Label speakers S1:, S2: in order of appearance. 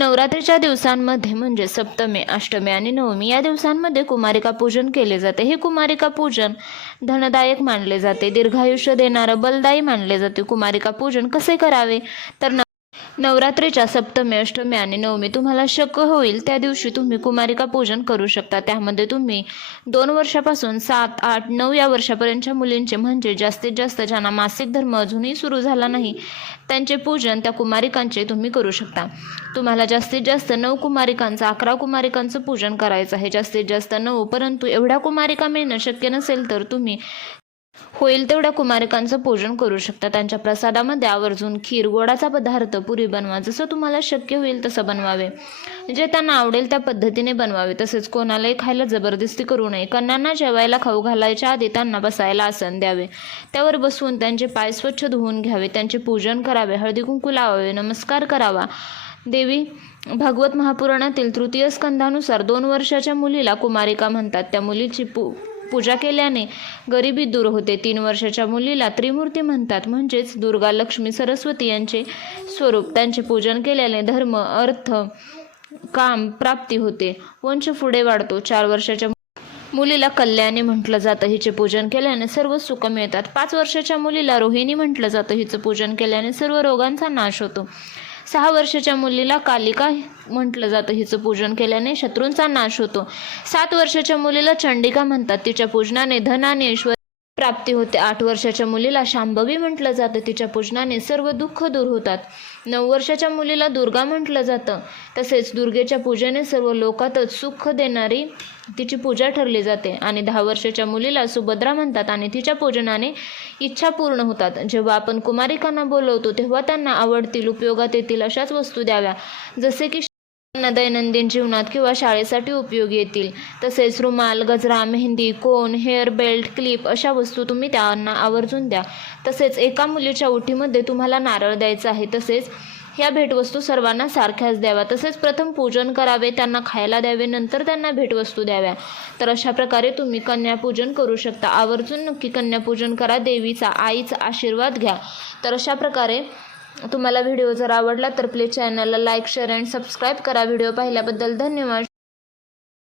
S1: नवरात्रीच्या दिवसांमध्ये म्हणजे सप्तमी अष्टमी आणि नवमी या दिवसांमध्ये कुमारिका पूजन केले जाते. हे कुमारिका पूजन धनदायक मानले जाते. दीर्घायुष्य देणारं बलदायी मानले जाते. कुमारिका पूजन कसे करावे? तर नवरात्रीच्या सप्तमी अष्टमी आणि नवमी तुम्हाला शक्य होईल त्या दिवशी तुम्ही कुमारिका पूजन करू शकता. त्यामध्ये तुम्ही दोन वर्षापासून सात आठ नऊ या वर्षापर्यंतच्या मुलींचे म्हणजे जास्तीत जास्त ज्यांना मासिक धर्म अजूनही सुरू झाला नाही त्यांचे पूजन त्या कुमारिकांचे तुम्ही करू शकता. तुम्हाला जास्तीत जास्त नऊ कुमारिकांचं अकरा कुमारिकांचं पूजन करायचं आहे. जास्तीत जास्त नऊ परंतु एवढ्या कुमारिका मिळणं शक्य नसेल तर तुम्ही होईल तेवढ्या कुमारिकांचं पूजन करू शकता. त्यांच्या प्रसादामध्ये आवर्जून खीर गोडाचा पदार्थ पुरी बनवा. जसं तुम्हाला शक्य होईल तसं बनवावे. जे त्यांना आवडेल त्या पद्धतीने बनवावे. तसेच कोणालाही खायला जबरदस्ती करू नये. कन्यांना जेवायला खाऊ घालायच्या आधी त्यांना बसायला आसन द्यावे. त्यावर बसवून त्यांचे पाय स्वच्छ धुवून घ्यावे. त्यांचे पूजन करावे. हळदी कुंकू लावावे. नमस्कार करावा. देवी भागवत महापुराणातील तृतीय स्कंधानुसार दोन वर्षाच्या मुलीला कुमारिका म्हणतात. त्या मुलीची पू पूजा केल्याने गरिबी दूर होते. तीन वर्षाच्या मुलीला त्रिमूर्ती म्हणतात. म्हणजेच दुर्गा लक्ष्मी सरस्वती यांचे स्वरूप. त्यांचे पूजन केल्याने धर्म अर्थ काम प्राप्ती होते. वंश पुढे वाढतो. चार वर्षाच्या मुलीला कल्याणी म्हटलं जातं. हिचे पूजन केल्याने सर्व सुख मिळतात. पाच वर्षाच्या मुलीला रोहिणी म्हटलं जातं. हिचं पूजन केल्याने सर्व रोगांचा नाश होतो. सहा वर्षाच्या मुलीला कालिका म्हटलं जातं. हिचं पूजन केल्याने शत्रूंचा नाश होतो. सात वर्षाच्या मुलीला चंडिका म्हणतात. तिच्या पूजनाने धन आणि ऐश्वर प्राप्ती होते. आठ वर्षाच्या मुलीला शांभवी म्हटलं जातं. तिच्या पूजनाने सर्व दुःख दूर होतात. नऊ वर्षाच्या मुलीला दुर्गा म्हटलं जातं. तसेच दुर्गेच्या पूजेने सर्व लोकातच सुख देणारी तिची पूजा ठरली जाते. आणि दहा वर्षाच्या मुलीला सुभद्रा म्हणतात आणि तिच्या पूजनाने इच्छा पूर्ण होतात. जेव्हा आपण कुमारिकांना बोलवतो तेव्हा त्यांना आवडतील उपयोगात येतील अशाच वस्तू द्याव्या. जसे की दैनंदिन जीवनात किंवा शाळेसाठी उपयोगी येतील. तसेच रुमाल गजरा mehndi cone hair belt clip अशा वस्तू तुम्ही त्यांना आवर्जून द्या. तसेच एका मुलीच्या ओटीमध्ये तुम्हाला नारळ द्यायचा आहे. तसेच ह्या भेटवस्तू सर्वांना सारख्याच द्याव्या. तसेच प्रथम पूजन करावे त्यांना खायला द्यावे नंतर त्यांना भेटवस्तू द्याव्या. तर अशा प्रकारे तुम्ही कन्यापूजन करू शकता. आवर्जून नक्की कन्यापूजन करा. देवीचा आईचा आशीर्वाद घ्या. तर अशा प्रकारे तुम्हाला व्हिडिओ जर आवडला तर प्लीज चॅनलला लाईक शेअर अँड सबस्क्राईब करा. व्हिडिओ पाहिल्याबद्दल धन्यवाद.